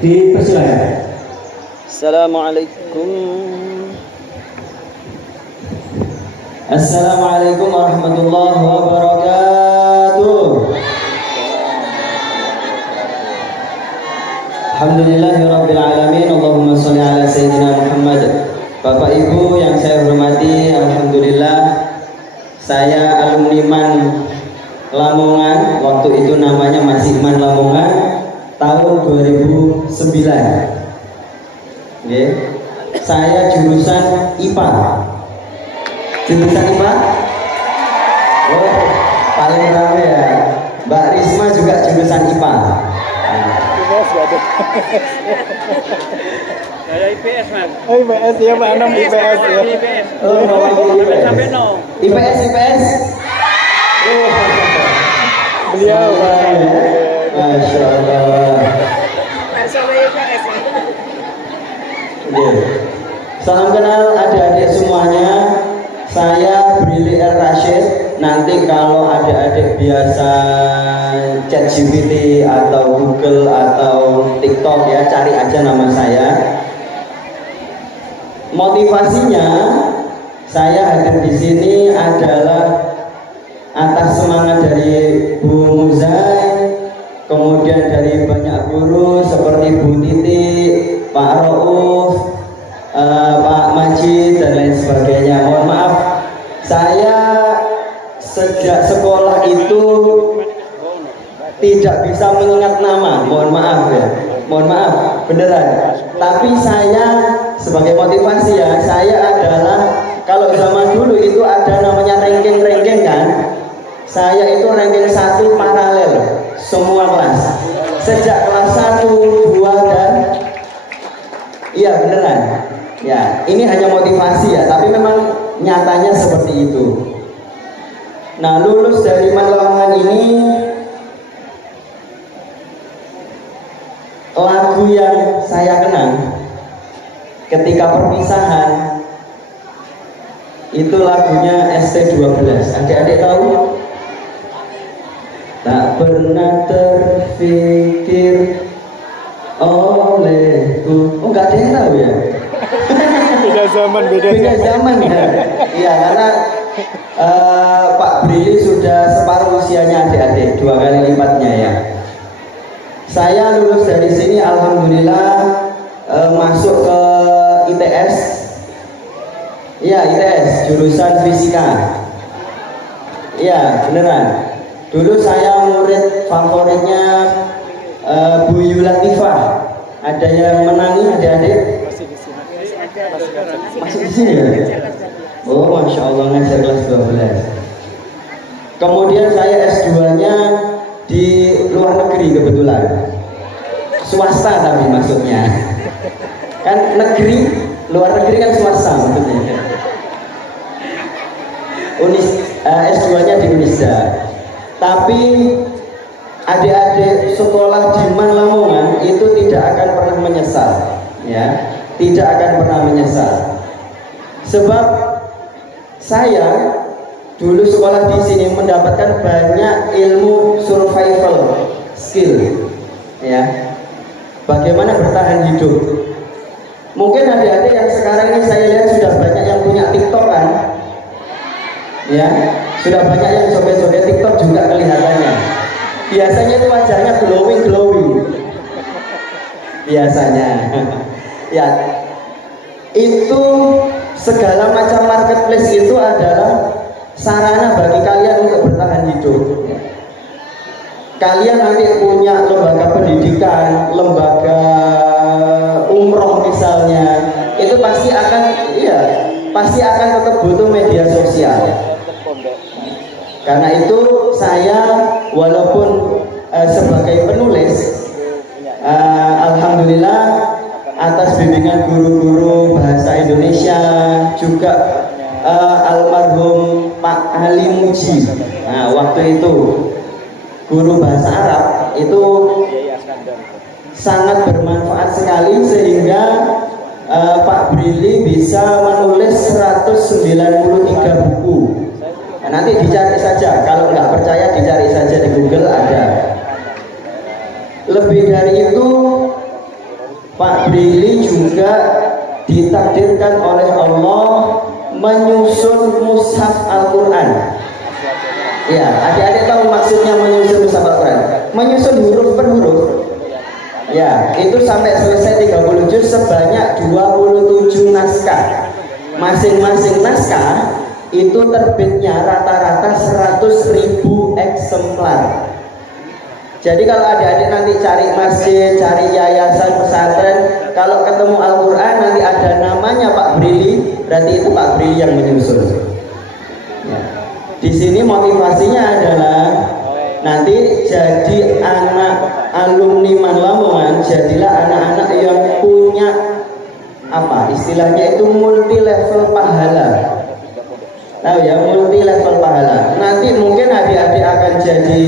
Dipersilakan. Assalamualaikum. Assalamualaikum warahmatullahi wabarakatuh. Alhamdulillahirabbil alamin. Allahumma shalli ala sayyidina Muhammad. Bapak Ibu yang saya hormati, alhamdulillah saya alumni MAN Lamongan, waktu itu namanya masih MAN Lamongan, tahun 2009. Okay. Saya jurusan IPA. Jurusan IPA? Oh, paling ramai ya. Mbak Risma juga jurusan IPA. Saya IPS, Mas. Oh, IPS ya, Pak Anam IPS ya. Oh, Sampai no. IPS. Oh, Beliau, Pak. Masya Allah. Salam kenal adik-adik semuanya. Saya Brili El Rashid. Nanti kalau adik-adik biasa chat GPT atau Google atau TikTok ya, cari aja nama saya. Motivasinya saya hadir di sini adalah atas semangat dari Bu Muzai, kemudian dari banyak guru seperti Bu Titi, Pak Rauf, Pak Majid dan lain sebagainya. Mohon maaf, saya sejak sekolah itu tidak bisa mengingat nama. Mohon maaf ya, mohon maaf beneran. Tapi saya sebagai motivasi ya, saya adalah kalau zaman dulu itu ada namanya ranking kan. Saya itu ranking 1 paralel semua kelas. Sejak kelas 1, 2 dan iya beneran. Ya, ini hanya motivasi ya, tapi memang nyatanya seperti itu. Nah, lulus dari MAN Lamongan ini, lagu yang saya kenang ketika perpisahan itu lagunya ST12. Adik-adik tahu? Tak pernah terfikir olehku. Oh, nggak ada yang tahu ya? Beda zaman, Beda zaman ya. Iya, karena Pak Brili sudah separuh usianya adik-adik, 2 kali lipatnya ya. Saya lulus dari sini alhamdulillah, masuk ke ITS. Iya, ITS, jurusan fisika. Iya, beneran. Dulu saya murid favoritnya Bu Yulatifah. Ada yang menangi adik-adik? Masih di sini ya? Oh, Masya Allah, ngajar kelas 12. Kemudian saya S2-nya di luar negeri kebetulan. Swasta tapi maksudnya. Kan negeri, luar negeri kan swasta maksudnya. S2-nya di Unisda. Tapi adik-adik sekolah di MAN Lamongan itu tidak akan pernah menyesal, ya, tidak akan pernah menyesal. Sebab saya dulu sekolah di sini mendapatkan banyak ilmu survival skill, ya, bagaimana bertahan hidup. Mungkin adik-adik yang sekarang ini saya lihat sudah banyak yang punya TikTok kan, ya, sudah banyak yang joget-joget TikTok juga kelihatannya. Biasanya itu wajahnya glowing biasanya. Ya, itu segala macam marketplace itu adalah sarana bagi kalian untuk bertahan hidup. Kalian nanti punya lembaga pendidikan, lembaga umroh misalnya, itu pasti akan tetap butuh media sosial. Karena itu saya walaupun sebagai penulis, alhamdulillah atas bimbingan guru-guru bahasa Indonesia juga almarhum Pak Ali Muji. Nah, waktu itu guru bahasa Arab itu sangat bermanfaat sekali sehingga Pak Brili bisa menulis 193 buku. Nah, nanti dicari saja, kalau nggak percaya dicari saja di Google ada. Lebih dari itu, Pak Brili juga ditakdirkan oleh Allah menyusun mushaf Al-Quran. Ya, adik-adik tahu maksudnya menyusun mushaf Al-Quran? Menyusun huruf per huruf. Ya, itu sampai selesai 30 juz sebanyak 27 naskah. Masing-masing naskah itu terbitnya rata-rata 100.000 eksemplar. Jadi kalau adik-adik nanti cari masjid, cari yayasan, pesantren, kalau ketemu Al-Quran nanti ada namanya Pak Brili, berarti itu Pak Brili yang menyusun. Ya. Di sini motivasinya adalah nanti jadi anak alumni Lamongan, jadilah anak-anak yang punya apa istilahnya itu multi level pahala. Tahu ya, multi level pahala. Nanti mungkin adik-adik akan jadi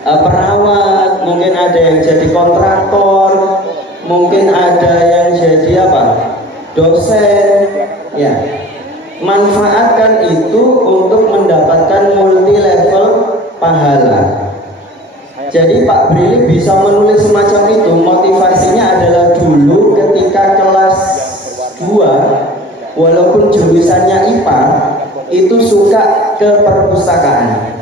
perawat, mungkin ada yang jadi kontraktor, mungkin ada yang jadi apa? Dosen. Ya. Manfaatkan itu untuk mendapatkan multi level pahala. Jadi Pak Brili bisa menulis semacam itu, motivasinya adalah dulu ketika kelas 2, walaupun jurusannya IPA, itu suka ke perpustakaan.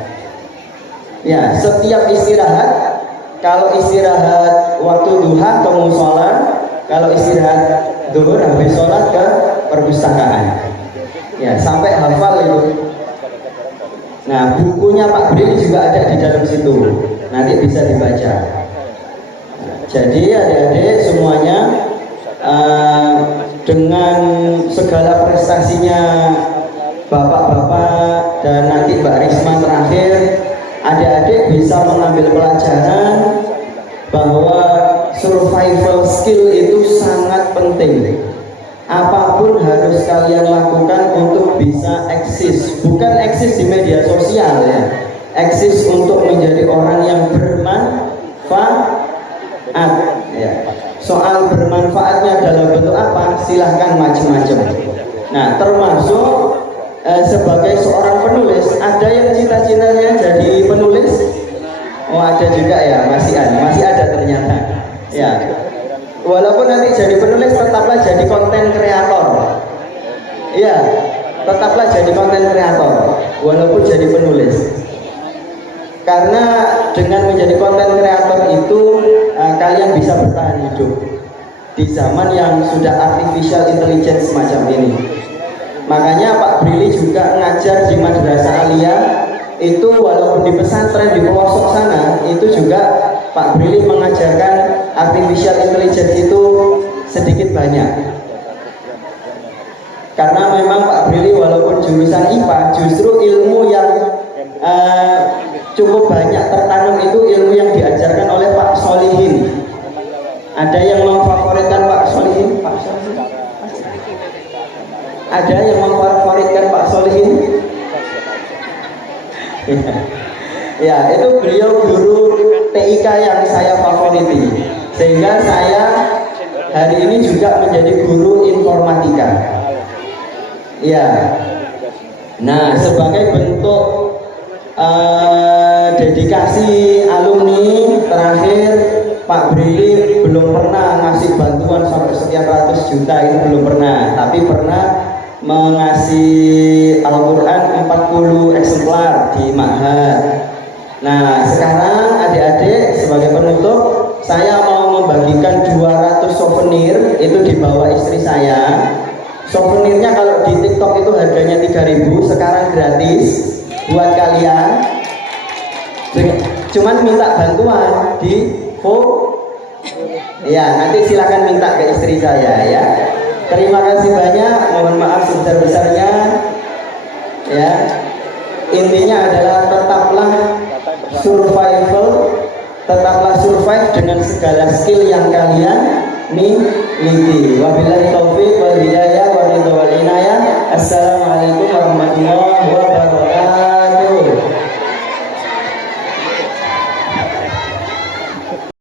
Ya, setiap istirahat, kalau istirahat waktu duha ke musola, kalau istirahat zuhur habis sholat ke perpustakaan. Ya, sampai hafal itu. Nah, bukunya Pak Brili juga ada di dalam situ. Nanti bisa dibaca. Jadi adik-adik semuanya dengan segala prestasinya bapak-bapak dan nanti Mbak Risma terakhir, adik-adik bisa mengambil pelajaran bahwa survival skill itu sangat penting. Apapun harus kalian lakukan untuk bisa eksis, bukan eksis di media sosial ya, eksis untuk menjadi orang yang bermanfaat ya. Soal bermanfaatnya dalam bentuk apa, silahkan macam-macam. Nah, termasuk sebagai seorang penulis, ada yang cita-citanya jadi penulis? Oh, ada juga ya, masih ada ternyata ya. Walaupun nanti jadi penulis, tetaplah jadi konten kreator. Iya, tetaplah jadi konten kreator walaupun jadi penulis. Karena dengan menjadi konten kreator itu kalian bisa bertahan hidup di zaman yang sudah artificial intelligence semacam ini. Makanya Pak Brili juga ngajar di Madrasah Aliyah itu, walaupun di pesantren di pelosok sana, itu juga Pak Brili mengajarkan artificial intelligence itu sedikit banyak. Karena memang Pak Brili walaupun jurusan IPA, justru ilmu yang cukup banyak tertanam itu ilmu yang diajarkan oleh Pak Solihin. Ada yang memfavoritkan Pak Solihin? Pak Solihin? Ada yang memfavoritkan Pak Solihin? Ya, itu beliau guru TIK yang saya favoriti, sehingga saya hari ini juga menjadi guru informatika. Ya, nah sebagai bentuk dedikasi alumni terakhir, Pak Brili belum pernah ngasih bantuan sampai sekian ratus juta, itu belum pernah, tapi pernah mengasih Al-Quran 40 eksemplar di Ma'had. Nah, sekarang adik-adik sebagai penutup, saya mau membagikan 200 souvenir, itu dibawa istri saya. Souvenirnya kalau di TikTok itu harganya 3.000, sekarang gratis buat kalian. Cuman minta bantuan di ya, nanti silakan minta ke istri saya ya. Terima kasih banyak, mohon maaf sebesar-besarnya ya. Intinya adalah tetaplah survive dengan segala skill yang kalian miliki. Wabillahi taufiq wal hidayah.